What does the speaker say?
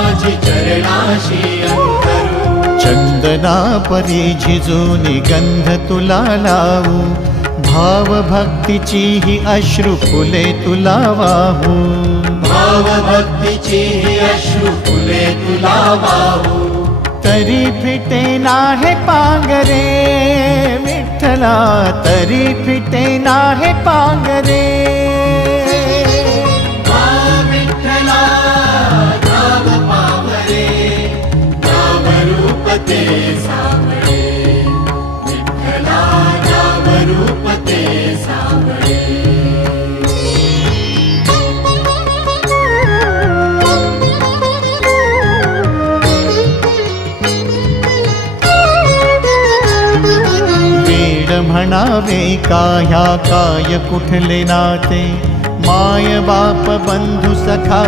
माझी चंदना परी झिजून गंध तुला लावू भाव भक्तीची ही अश्रू फुले तुला वाहू भाव भक्तीची ही अश्रू फुले तुला वाहू तरी फिटे नाहे पांगरे विठ्ठला तरी फिटे नाहे पांगरे ते सावळे विठ्ठला नाम रूप ते सावळे वेड म्हणावे का ह्या काय कुठले नाते माय बाप बंधु सखा